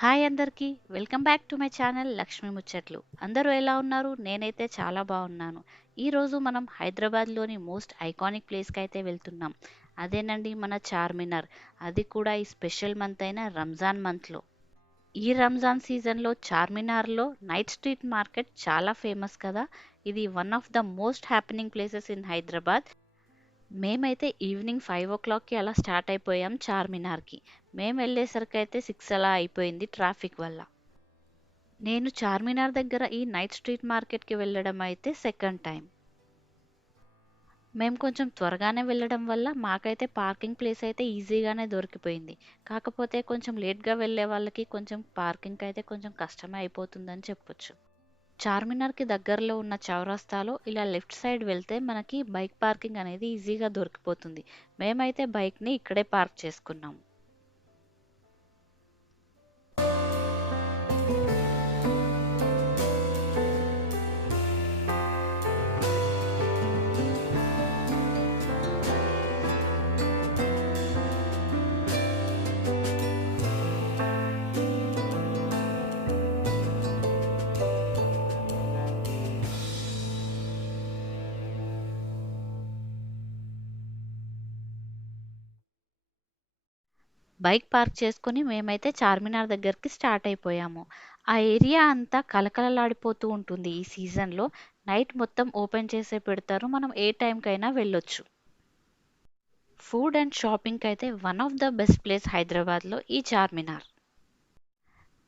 Hi అందరికీ welcome back to my channel Lakshmi ముచ్చట్లు. అందరూ ఎలా ఉన్నారు? నేనైతే చాలా బాగున్నాను. ఈరోజు మనం హైదరాబాద్లోని మోస్ట్ ఐకానిక్ ప్లేస్కి అయితే వెళ్తున్నాం. అదేనండి మన చార్మినార్. అది కూడా ఈ స్పెషల్ మంత్ అయిన రంజాన్ మంత్లో. ఈ రంజాన్ సీజన్లో చార్మినార్లో నైట్ స్ట్రీట్ మార్కెట్ చాలా ఫేమస్ కదా. ఇది one of the most happening places in Hyderabad. మేమైతే ఈవినింగ్ 5 o'clockకి అలా స్టార్ట్ అయిపోయాం చార్మినార్కి. మేము వెళ్ళేసరికి అయితే 6 అలా అయిపోయింది ట్రాఫిక్ వల్ల. నేను చార్మినార్ దగ్గర ఈ నైట్ స్ట్రీట్ మార్కెట్కి వెళ్ళడం అయితే సెకండ్ టైం. మేము కొంచెం త్వరగానే వెళ్ళడం వల్ల మాకైతే పార్కింగ్ ప్లేస్ అయితే ఈజీగానే దొరికిపోయింది. కాకపోతే కొంచెం లేట్గా వెళ్ళే వాళ్ళకి కొంచెం పార్కింగ్ అయితే కొంచెం కష్టమే అయిపోతుందని చెప్పొచ్చు. చార్మినార్కి దగ్గరలో ఉన్న చౌరస్తాలో ఇలా లెఫ్ట్ సైడ్ వెళ్తే మనకి బైక్ పార్కింగ్ అనేది ఈజీగా దొరికిపోతుంది. మేమైతే బైక్ని ఇక్కడే పార్క్ చేసుకున్నాం. బైక్ పార్క్ చేసుకొని మేమైతే చార్మినార్ దగ్గరికి స్టార్ట్ అయిపోయాము. ఆ ఏరియా అంతా కలకలలాడిపోతూ ఉంటుంది ఈ సీజన్లో. నైట్ మొత్తం ఓపెన్ చేసే పెడతారు, మనం ఏ టైంకైనా వెళ్ళొచ్చు. ఫుడ్ అండ్ షాపింగ్కి అయితే one of the best place హైదరాబాద్లో ఈ చార్మినార్.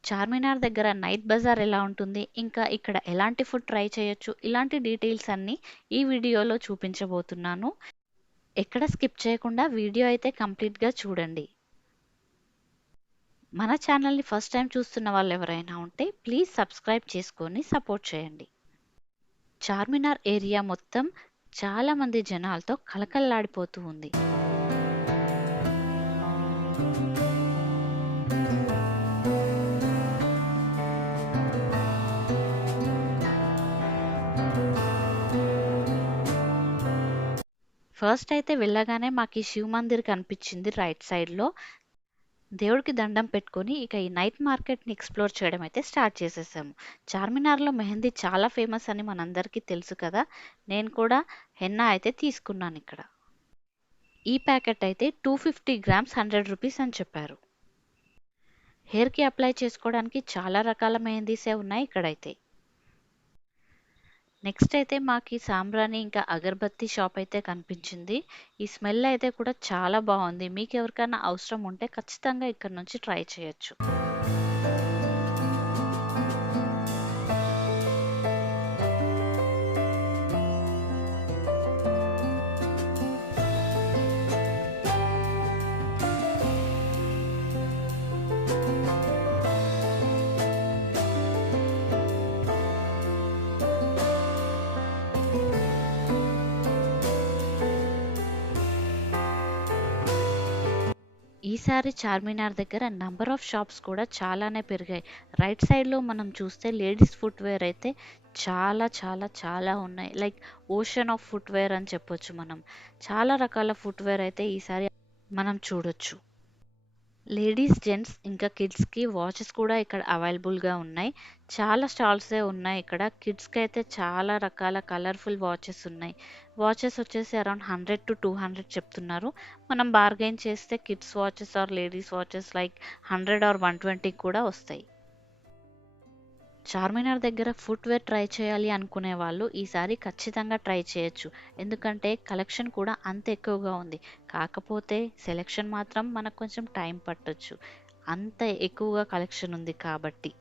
చార్మినార్ దగ్గర నైట్ బజార్ ఎలా ఉంటుంది, ఇంకా ఇక్కడ ఎలాంటి ఫుడ్ ట్రై చేయొచ్చు, ఇలాంటి డీటెయిల్స్ అన్నీ ఈ వీడియోలో చూపించబోతున్నాను. ఎక్కడ స్కిప్ చేయకుండా వీడియో అయితే కంప్లీట్గా చూడండి. మన ఛానల్ని ఫస్ట్ టైం చూస్తున్న వాళ్ళు ఎవరైనా ఉంటే ప్లీజ్ సబ్స్క్రైబ్ చేసుకొని సపోర్ట్ చేయండి. చార్మినార్ ఏరియా మొత్తం చాలా మంది జనాలతో కలకల్లాడిపోతూ ఉంది. ఫస్ట్ అయితే వెళ్ళగానే మాకు ఈ శివ మందిర్ కనిపించింది రైట్ సైడ్లో. దేవుడికి దండం పెట్టుకొని ఇక ఈ నైట్ మార్కెట్ని ఎక్స్ప్లోర్ చేయడం అయితే స్టార్ట్ చేసేసాము. చార్మినార్లో మెహందీ చాలా ఫేమస్ అని మనందరికీ తెలుసు కదా. నేను కూడా హెన్నా అయితే తీసుకున్నాను ఇక్కడ. ఈ ప్యాకెట్ అయితే 250 గ్రామ్స్ 100 రూపీస్ అని చెప్పారు. హెయిర్కి అప్లై చేసుకోవడానికి చాలా రకాల మెహందీసే ఉన్నాయి ఇక్కడైతే. నెక్స్ట్ అయితే మాకు ఈ సాంబ్రాణి ఇంకా అగరబత్తి షాప్ అయితే కనిపించింది. ఈ స్మెల్ అయితే కూడా చాలా బాగుంది. మీకు ఎవరికైనా అవసరం ఉంటే ఖచ్చితంగా ఇక్కడ నుంచి ట్రై చేయొచ్చు. ఈసారి చార్మినార్ దగ్గర నంబర్ ఆఫ్ షాప్స్ కూడా చాలానే పెరిగాయి. రైట్ సైడ్లో మనం చూస్తే లేడీస్ ఫుట్వేర్ అయితే చాలా చాలా చాలా ఉన్నాయి. లైక్ ఓషన్ ఆఫ్ ఫుట్వేర్ అని చెప్పొచ్చు మనం. చాలా రకాల ఫుట్వేర్ అయితే ఈసారి మనం చూడొచ్చు. లేడీస్, జెంట్స్ ఇంకా కిడ్స్కి వాచెస్ కూడా ఇక్కడ అవైలబుల్గా ఉన్నాయి. చాలా స్టాల్సే ఉన్నాయి ఇక్కడ. కిడ్స్కి అయితే చాలా రకాల కలర్ఫుల్ వాచెస్ ఉన్నాయి. వాచెస్ వచ్చేసి అరౌండ్ 100 to 200 చెప్తున్నారు. మనం బార్గెయిన్ చేస్తే kids watches or ladies watches like 100 or 120 కూడా వస్తాయి. చార్మినార్ దగ్గర ఫుట్వేర్ ట్రై చేయాలి అనుకునే వాళ్ళు ఈసారి ఖచ్చితంగా ట్రై చేయొచ్చు. ఎందుకంటే కలెక్షన్ కూడా అంత ఎక్కువగా ఉంది. కాకపోతే సెలెక్షన్ మాత్రం మనకు కొంచెం టైం పట్టొచ్చు, అంత ఎక్కువగా కలెక్షన్ ఉంది కాబట్టి.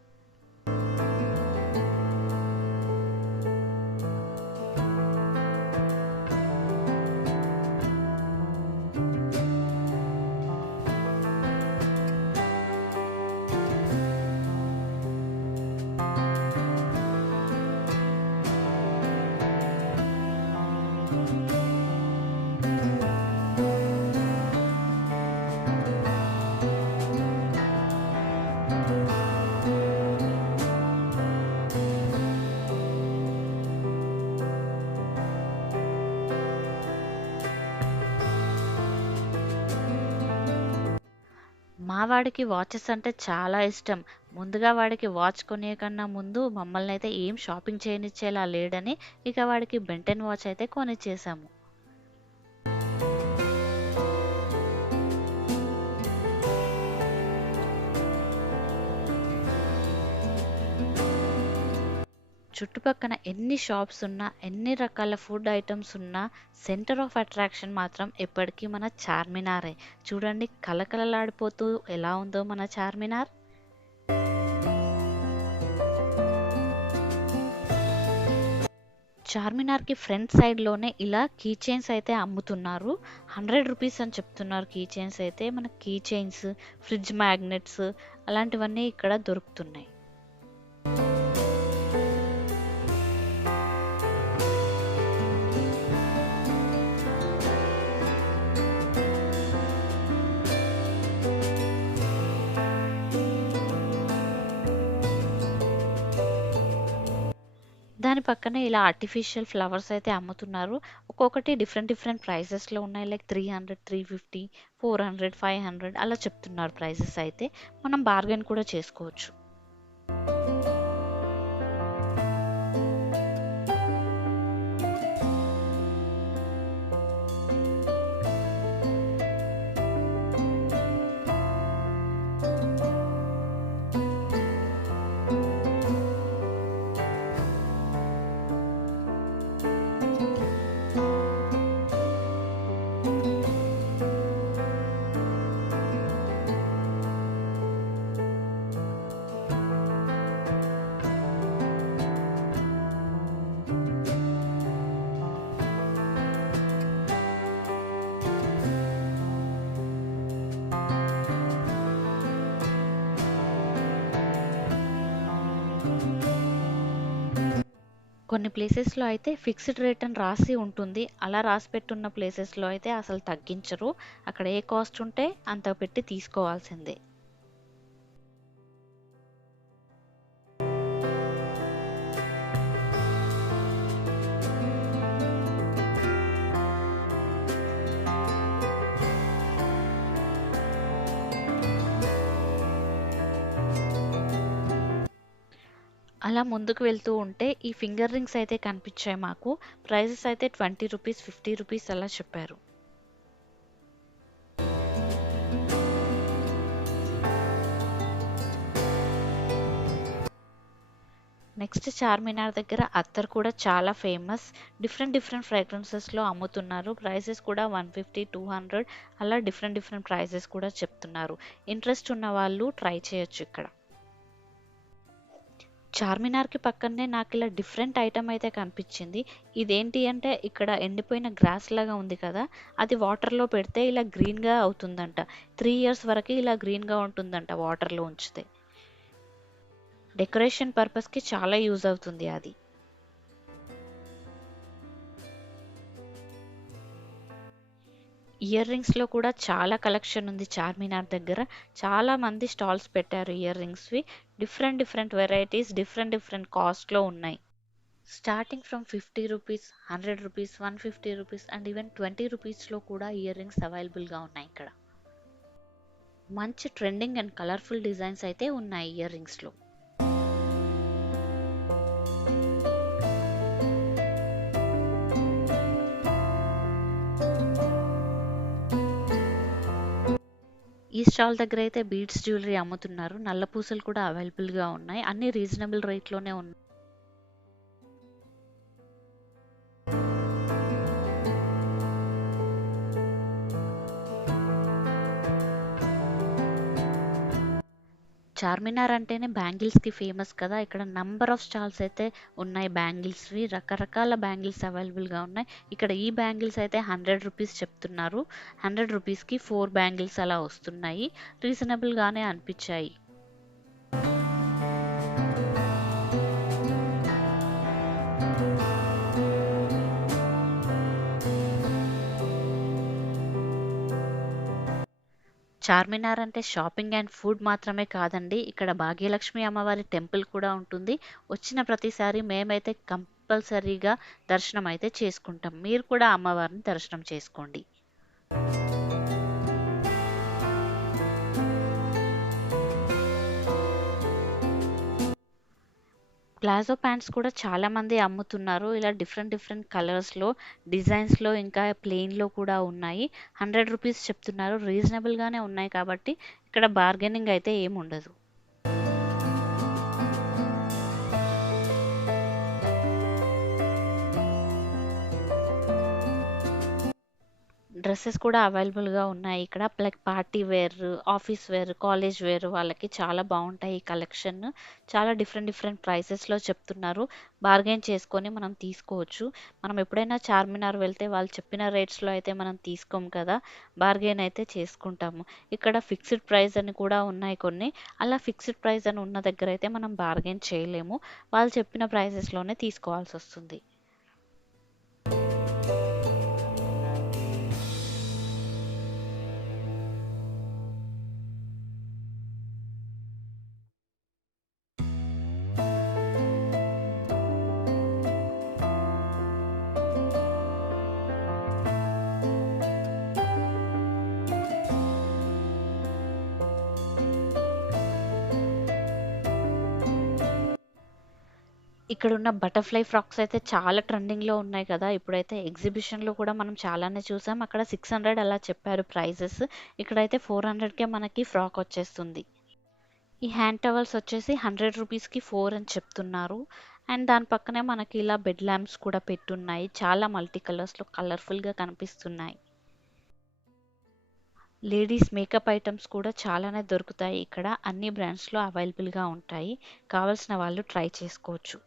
మా వాడికి వాచెస్ అంటే చాలా ఇష్టం. ముందుగా వాడికి వాచ్ కొనే కన్నా ముందు మమ్మల్ని అయితే ఏం షాపింగ్ చేయనిచ్చేలా లేడని ఇక వాడికి బెంటెన్ వాచ్ అయితే కొనిచ్చేసాము. చుట్టుపక్కన ఎన్ని షాప్స్ ఉన్నా, ఎన్ని రకాల ఫుడ్ ఐటమ్స్ ఉన్నా, సెంటర్ ఆఫ్ అట్రాక్షన్ మాత్రం ఎప్పటికీ మన చార్మినారే. చూడండి కలకలలాడిపోతూ ఎలా ఉందో మన చార్మినార్. చార్మినార్కి ఫ్రంట్ సైడ్లోనే ఇలా కీ చైన్స్ అయితే అమ్ముతున్నారు. 100 రూపీస్ అని చెప్తున్నారు కీ చైన్స్ అయితే. మన కీ చైన్స్, ఫ్రిడ్జ్ మ్యాగ్నెట్స్ అలాంటివన్నీ ఇక్కడ దొరుకుతున్నాయి. దాని పక్కనే ఇలా ఆర్టిఫిషియల్ ఫ్లవర్స్ అయితే అమ్ముతున్నారు. ఒక్కొక్కటి డిఫరెంట్ డిఫరెంట్ ప్రైజెస్‌లో ఉన్నాయి. లైక్ 300, 350, 400, 500 అలా చెప్తున్నారు ప్రైజెస్ అయితే. మనం బార్గెన్ కూడా చేసుకోవచ్చు. కొన్ని ప్లేసెస్‌లో అయితే ఫిక్స్డ్ రేట్ అని రాసి ఉంటుంది. అలా రాసిపెట్టున్న ప్లేసెస్‌లో అయితే అసలు తగ్గించరు. అక్కడ ఏ కాస్ట్ ఉంటే అంత పెట్టి తీసుకోవాల్సిందే. అలా ముందుకు వెళ్తూ ఉంటే ఈ ఫింగర్ రింగ్స్ అయితే కనిపించాయి మాకు. ప్రైజెస్ అయితే 20 రూపీస్, 50 రూపీస్ అలా చెప్పారు. నెక్స్ట్ చార్మినార్ దగ్గర అత్తర్ కూడా చాలా ఫేమస్. డిఫరెంట్ డిఫరెంట్ ఫ్రాగ్రెన్సెస్‌లో అమ్ముతున్నారు. ప్రైసెస్ కూడా 150, 200 అలా డిఫరెంట్ డిఫరెంట్ ప్రైసెస్ కూడా చెప్తున్నారు. ఇంట్రెస్ట్ ఉన్న వాళ్ళు ట్రై చేయొచ్చు ఇక్కడ. చార్మినార్‌కి పక్కనే నాకిలా డిఫరెంట్ ఐటెమ్ అయితే కనిపించింది. ఇదేంటి అంటే ఇక్కడ ఎండిపోయిన గ్రాస్ లాగా ఉంది కదా! అది వాటర్‌లో పెడితే ఇలా గ్రీన్‌గా అవుతుందంట. 3 ఇయర్స్ వరకి ఇలా గ్రీన్‌గా ఉంటుందంట వాటర్‌లో ఉంచితే. డెకరేషన్ పర్పస్‌కి చాలా యూజ్ అవుతుంది అది. ఇయర్ రింగ్స్‌లో కూడా చాలా కలెక్షన్ ఉంది చార్మినార్ దగ్గర. చాలా మంది స్టాల్స్ పెట్టారు ఇయర్ రింగ్స్‌వి. Different different varieties, different different కాస్ట్‌లో ఉన్నాయి. Starting from 50 rupees, 100 rupees, 150 rupees and even 20 రూపీస్‌లో కూడా ఇయర్ రింగ్స్ అవైలబుల్‌గా ఉన్నాయి ఇక్కడ. మంచి ట్రెండింగ్ అండ్ కలర్‌ఫుల్ డిజైన్స్ అయితే ఉన్నాయి ఇయర్ రింగ్స్‌లో. ఈ స్టాల్ దగ్గర అయితే బీడ్స్ జ్యువెలరీ అమ్ముతున్నారు. నల్ల పూసలు కూడా అవైలబుల్‌గా ఉన్నాయి. అన్నీ రీజనబుల్ రేట్‌లోనే ఉన్నాయి. చార్మినార్ అంటేనే బ్యాంగిల్స్‌కి ఫేమస్ కదా! ఇక్కడ నంబర్ ఆఫ్ స్టాల్స్ అయితే ఉన్నాయి బ్యాంగిల్స్‌వి. రకరకాల బ్యాంగిల్స్ అవైలబుల్‌గా ఉన్నాయి. ఇక్కడ ఈ బ్యాంగిల్స్ అయితే 100 రూపీస్ చెప్తున్నారు. 100 రూపీస్‌కి 4 బ్యాంగిల్స్ అలా వస్తున్నాయి. రీజనబుల్‌గానే అనిపించాయి. చార్మినార్ అంటే షాపింగ్ అండ్ ఫుడ్ మాత్రమే కాదండి. ఇక్కడ భాగ్యలక్ష్మి అమ్మవారి టెంపుల్ కూడా ఉంటుంది. వచ్చిన ప్రతిసారి మేమైతే కంపల్సరీగా దర్శనం అయితే చేసుకుంటాం. మీరు కూడా అమ్మవారిని దర్శనం చేసుకోండి. ప్లాజో ప్యాంట్స్ కూడా చాలామంది అమ్ముతున్నారు. ఇలా డిఫరెంట్ డిఫరెంట్ కలర్స్‌లో, డిజైన్స్‌లో ఇంకా ప్లెయిన్‌లో కూడా ఉన్నాయి. రూ. 100 చెప్తున్నారు. రీజనబుల్‌గానే ఉన్నాయి కాబట్టి ఇక్కడ బార్గెనింగ్ అయితే ఏముండదు. డ్రెసెస్ కూడా అవైలబుల్‌గా ఉన్నాయి ఇక్కడ. Like party wear, office wear, college wear వాళ్ళకి చాలా బావుంటాయి ఈ కలెక్షన్. చాలా డిఫరెంట్ డిఫరెంట్ ప్రైసెస్‌లో చెప్తున్నారు. బార్గెయిన్ చేసుకొని మనం తీసుకోవచ్చు. మనం ఎప్పుడైనా చార్మినార్ వెళ్తే వాళ్ళు చెప్పిన రేట్స్‌లో అయితే మనం తీసుకోము కదా! బార్గెయిన్ అయితే చేసుకుంటాము. ఇక్కడ ఫిక్స్డ్ ప్రైస్ అని కూడా ఉన్నాయి కొన్ని. అలా ఫిక్స్డ్ ప్రైస్ అని ఉన్న దగ్గరైతే మనం బార్గెయిన్ చేయలేము. వాళ్ళు చెప్పిన ప్రైసెస్‌లోనే తీసుకోవాల్సొస్తుంది. ఇక్కడున్న బటర్‌ఫ్లై ఫ్రాక్స్ అయితే చాలా ట్రెండింగ్‌లో ఉన్నాయి కదా! ఇప్పుడైతే ఎగ్జిబిషన్‌లో కూడా మనం చాలానే చూసాం. అక్కడ 600 అలా చెప్పారు ప్రైజెస్. ఇక్కడైతే 400కే మనకి ఫ్రాక్ వచ్చేస్తుంది. ఈ హ్యాండ్ టవల్స్ వచ్చేసి రూ. 100కి 4 అని చెప్తున్నారు. అండ్ దాని పక్కనే మనకి ఇలా బెడ్ ల్యాంప్స్ కూడా పెట్టున్నాయి. చాలా మల్టీ కలర్స్‌లో కలర్‌ఫుల్‌గా కనిపిస్తున్నాయి. లేడీస్ మేకప్ ఐటెమ్స్ కూడా చాలానే దొరుకుతాయి ఇక్కడ. అన్ని బ్రాండ్స్‌లో అవైలబుల్‌గా ఉంటాయి. కావాల్సిన వాళ్ళు ట్రై చేసుకోవచ్చు.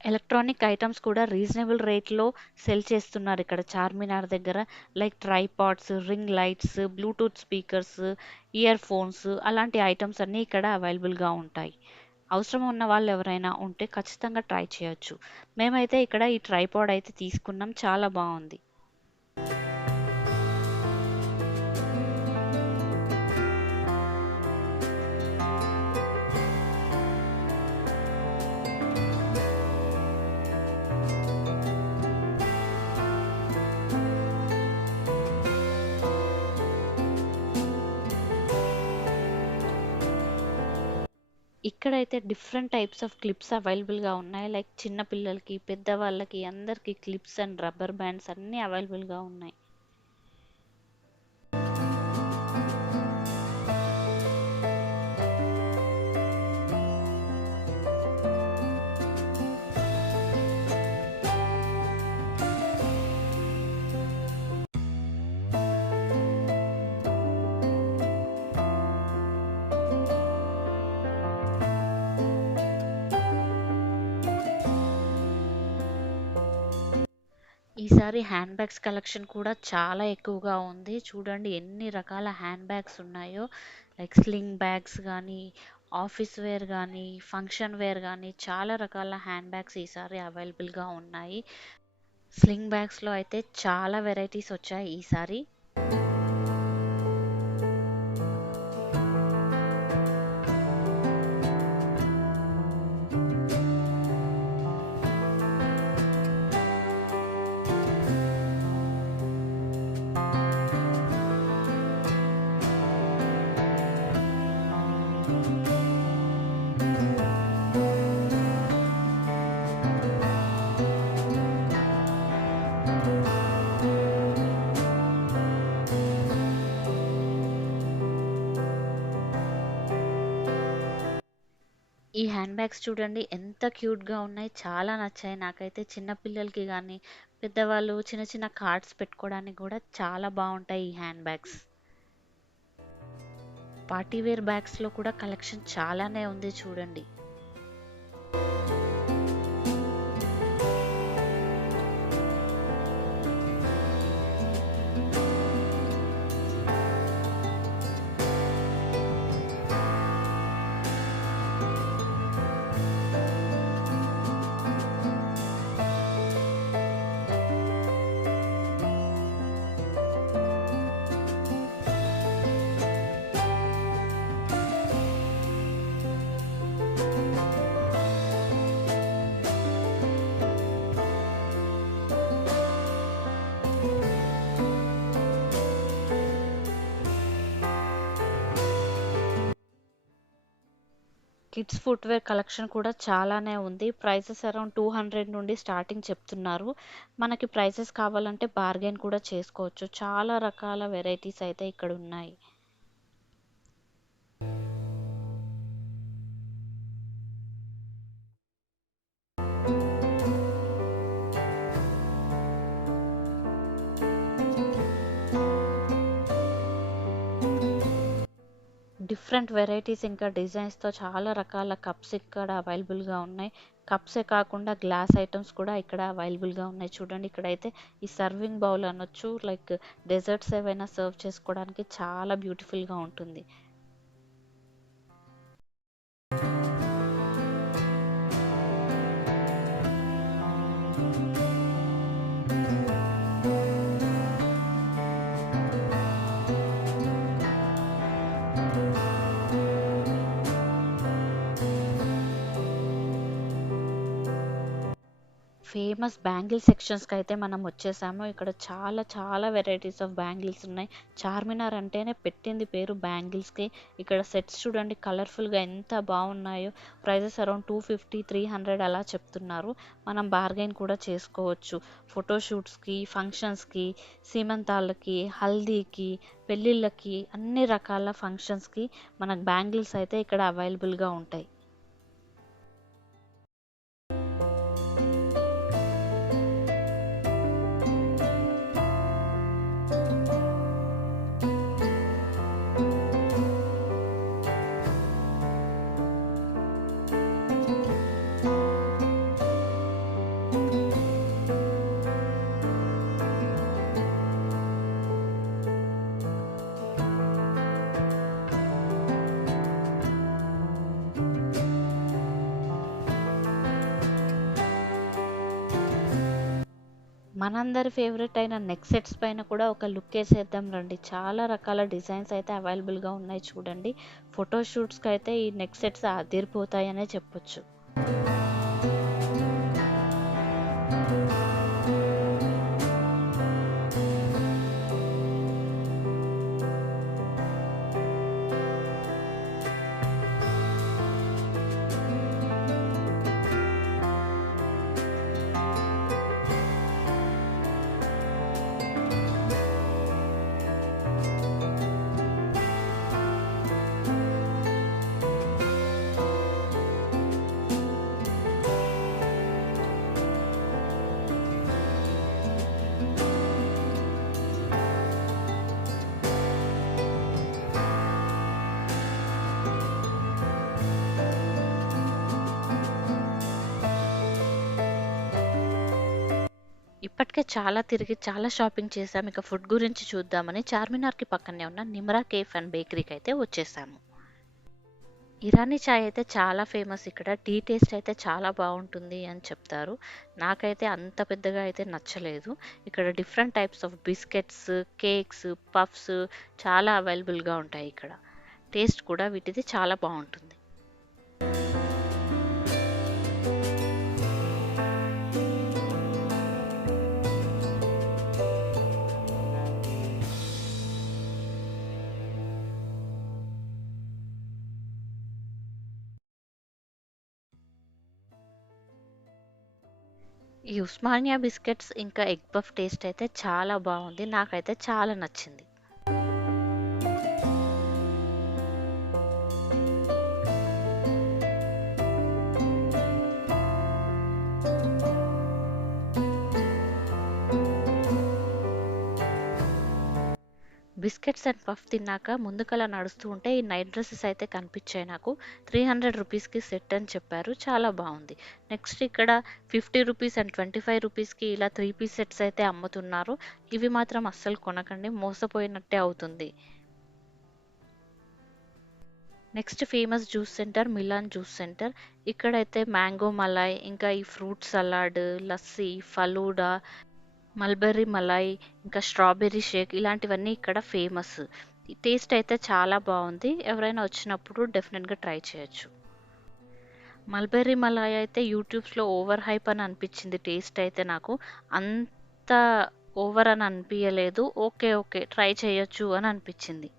ఎలక్ట్రానిక్ ఐటెమ్స్ కూడా రీజనబుల్ రేట్‌లో సెల్ చేస్తున్నారు ఇక్కడ చార్మినార్ దగ్గర. Like tripods, ring lights, Bluetooth speakers, ear phones అలాంటి ఐటెమ్స్ అన్నీ ఇక్కడ అవైలబుల్‌గా ఉంటాయి. అవసరం ఉన్న వాళ్ళు ఎవరైనా ఉంటే ఖచ్చితంగా ట్రై చేయొచ్చు. మేమైతే ఇక్కడ ఈ ట్రైపాడ్ అయితే తీసుకున్నాం. చాలా బావుంది. ఇక్కడైతే డిఫరెంట్ టైప్స్ ఆఫ్ క్లిప్స్ అవైలబుల్‌గా ఉన్నాయి. లైక్ చిన్న పిల్లలకి, పెద్దవాళ్ళకి అందరికి క్లిప్స్ అండ్ రబ్బర్ బ్యాండ్స్ అన్నీ అవైలబుల్‌గా ఉన్నాయి. ఈసారి హ్యాండ్ బ్యాగ్స్ కలెక్షన్ కూడా చాలా ఎక్కువగా ఉంది. చూడండి ఎన్ని రకాల హ్యాండ్ బ్యాగ్స్ ఉన్నాయో. లైక్ స్లింగ్ బ్యాగ్స్ గానీ, ఆఫీస్ వేర్ గానీ, ఫంక్షన్ వేర్ గానీ చాలా రకాల హ్యాండ్ బ్యాగ్స్ ఈసారి అవైలబుల్‌గా ఉన్నాయి. స్లింగ్ బ్యాగ్స్‌లో అయితే చాలా వెరైటీస్ వచ్చాయి ఈసారి. ఈ హ్యాండ్ బ్యాగ్స్ చూడండి ఎంత క్యూట్‌గా ఉన్నాయి. చాలా నచ్చాయి నాకైతే. చిన్న పిల్లలకి గానీ, పెద్దవాళ్ళు చిన్న చిన్న కార్డ్స్ పెట్టుకోవడానికి గూడా చాలా బావుంటాయి ఈ హ్యాండ్ బ్యాగ్స్. పార్టీ వేర్ బ్యాగ్స్‌లో కూడా కలెక్షన్ చాలానే ఉంది చూడండి. కిడ్స్ ఫుట్‌వేర్ కలెక్షన్ కూడా చాలానే ఉంది. ప్రైసెస్ అరౌండ్ 200 నుండి స్టార్టింగ్ చెప్తున్నారు. మనకి ప్రైసెస్ కావాలంటే బార్గెయిన్ కూడా చేసుకోవచ్చు. చాలా రకాల వెరైటీస్ అయితే ఇక్కడున్నాయి. డిఫరెంట్ వెరైటీస్ ఇంకా డిజైన్స్‌తో చాలా రకాల కప్స్ ఇక్కడ అవైలబుల్‌గా ఉన్నాయి. కప్సే కాకుండా గ్లాస్ ఐటెమ్స్ కూడా ఇక్కడ అవైలబుల్‌గా ఉన్నాయి. చూడండి ఇక్కడైతే ఈ సర్వింగ్ బౌల్ అనొచ్చు. లైక్ డెజర్ట్స్ ఏవైనా సర్వ్ చేసుకోవడానికి చాలా బ్యూటిఫుల్‌గా ఉంటుంది. ఫేమస్ బ్యాంగిల్ సెక్షన్స్‌కి అయితే మనం వచ్చేసాము. ఇక్కడ చాలా చాలా వెరైటీస్ ఆఫ్ బ్యాంగిల్స్ ఉన్నాయి. చార్మినార్ అంటేనే పెట్టింది పేరు బ్యాంగిల్స్‌కి. ఇక్కడ సెట్స్ చూడండి కలర్‌ఫుల్‌గా ఎంత బాగున్నాయో. ప్రైజెస్ అరౌండ్ 250, 300 అలా చెప్తున్నారు. మనం బార్గెయిన్ కూడా చేసుకోవచ్చు. ఫోటోషూట్స్‌కి, ఫంక్షన్స్‌కి, సీమంతాలకి, హల్దీకి, పెళ్ళిళ్ళకి అన్ని రకాల ఫంక్షన్స్‌కి మనకు బ్యాంగిల్స్ అయితే ఇక్కడ అవైలబుల్‌గా ఉంటాయి. మనందరి ఫేవరెట్ అయిన నెక్ సెట్స్ పైన కూడా ఒక లుక్ వేసేద్దాం రండి. చాలా రకాల డిజైన్స్ అయితే అవైలబుల్‌గా ఉన్నాయి చూడండి. ఫోటోషూట్స్‌కి అయితే ఈ నెక్ సెట్స్ అదిరిపోతాయనే చెప్పొచ్చు. ఇప్పటికే చాలా తిరిగి చాలా షాపింగ్ చేసాం. ఇక ఫుడ్ గురించి చూద్దామని చార్మినార్‌కి పక్కనే ఉన్న నిమ్రా కేఫ్ అండ్ బేకరీకి అయితే వచ్చేసాము. ఇరానీ చాయ్ అయితే చాలా ఫేమస్ ఇక్కడ. టీ టేస్ట్ అయితే చాలా బావుంటుంది అని చెప్తారు. నాకైతే అంత పెద్దగా అయితే నచ్చలేదు. ఇక్కడ different types of biscuits, cakes, puffs చాలా అవైలబుల్‌గా ఉంటాయి ఇక్కడ. టేస్ట్ కూడా వీటిది చాలా బావుంటుంది. ఈ ఉస్మానియా బిస్కెట్స్ ఇంకా ఎగ్ పఫ్ టేస్ట్ అయితే చాలా బావుంది. నాకైతే చాలా నచ్చింది. బిస్కెట్స్ అండ్ పఫ్ తిన్నాక ముందుకలా నడుస్తూ ఉంటే ఈ నైట్ డ్రెసెస్ అయితే కనిపించాయి నాకు. 300 రూపీస్‌కి సెట్ అని చెప్పారు. చాలా బావుంది. నెక్స్ట్ ఇక్కడ 50 రూపీస్ అండ్ 25 రూపీస్‌కి ఇలా 3 పీస్ సెట్స్ అయితే అమ్ముతున్నారు. ఇవి మాత్రం అస్సలు కొనకండి. మోసపోయినట్టే అవుతుంది. Next famous juice centre Milan juice centre. ఇక్కడైతే మ్యాంగో మలాయ్, ఇంకా ఈ fruit salad, lassi, falooda, mulberry malai, ఇంకా స్ట్రాబెర్రీ షేక్ ఇలాంటివన్నీ ఇక్కడ ఫేమస్. ఈ టేస్ట్ అయితే చాలా బావుంది. ఎవరైనా వచ్చినప్పుడు డెఫినెట్‌గా ట్రై చేయొచ్చు. మల్బెర్రీ మలాయ్ అయితే యూట్యూబ్స్‌లో ఓవర్ హైప్ అని అనిపించింది టేస్ట్ అయితే నాకు. అంత ఓవర్ అని అనిపియలేదు. ఓకే. ఓకే. ట్రై చేయొచ్చు అని అనిపించింది.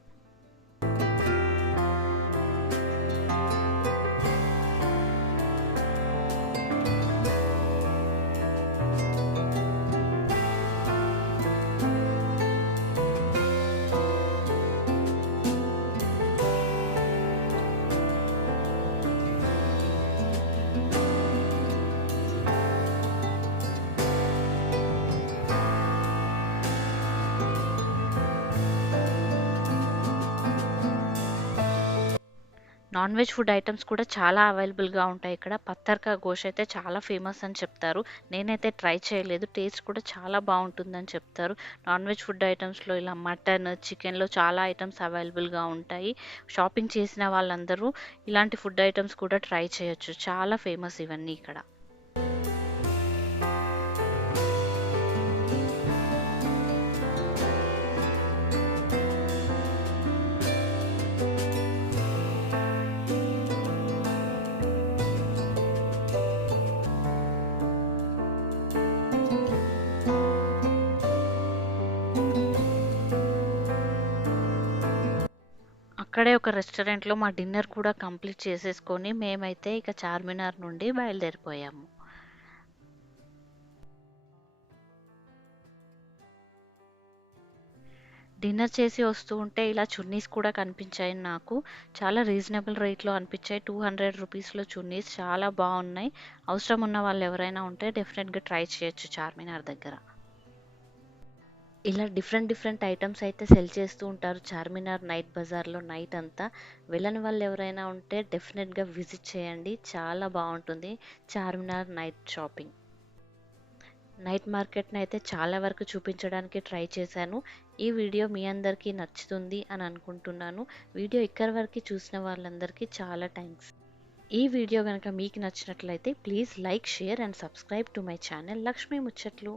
నాన్ వెజ్ ఫుడ్ ఐటమ్స్ కూడా చాలా అవైలబుల్‌గా ఉంటాయి ఇక్కడ. పత్తర్ కా గోష్ అయితే చాలా ఫేమస్ అని చెప్తారు. నేనైతే ట్రై చేయలేదు. టేస్ట్ కూడా చాలా బావుంటుందని చెప్తారు. నాన్ వెజ్ ఫుడ్ ఐటమ్స్‌లో ఇలా మటన్, చికెన్‌లో చాలా ఐటమ్స్ అవైలబుల్‌గా ఉంటాయి. షాపింగ్ చేసిన వాళ్ళందరూ ఇలాంటి ఫుడ్ ఐటమ్స్ కూడా ట్రై చేయొచ్చు. చాలా ఫేమస్ ఇవన్నీ ఇక్కడ. అక్కడే ఒక రెస్టారెంట్‌లో మా డిన్నర్ కూడా కంప్లీట్ చేసేసుకొని మేమైతే ఇక చార్మినార్ నుండి బయలుదేరిపోయాము. డిన్నర్ చేసి వస్తూ ఉంటే ఇలా చున్నీస్ కూడా కనిపించాయి నాకు. చాలా రీజనబుల్ రేట్‌లో అనిపించాయి. రూ. 200లో చున్నీస్ చాలా బావున్నాయి. అవసరం ఉన్న వాళ్ళు ఎవరైనా ఉంటే డెఫినెట్‌గా ట్రై చేయొచ్చు చార్మినార్ దగ్గర. ఇలా డిఫరెంట్ డిఫరెంట్ ఐటమ్స్ అయితే సెల్ చేస్తూ ఉంటారు చార్మినార్ నైట్ బజార్‌లో నైట్ అంతా. వెళ్ళని వాళ్ళు ఎవరైనా ఉంటే డెఫినెట్‌గా విజిట్ చేయండి. చాలా బావుంటుంది చార్మినార్ నైట్ షాపింగ్. నైట్ మార్కెట్‌ని అయితే చాలా వరకు చూపించడానికి ట్రై చేశాను. ఈ వీడియో మీ అందరికీ నచ్చుతుంది అని అనుకుంటున్నాను. వీడియో ఇక్కడి వరకు చూసిన వాళ్ళందరికీ చాలా థాంక్స్. ఈ వీడియో గనుక మీకు నచ్చినట్లయితే please like, share and subscribe to my channel Lakshmi ముచ్చట్లు.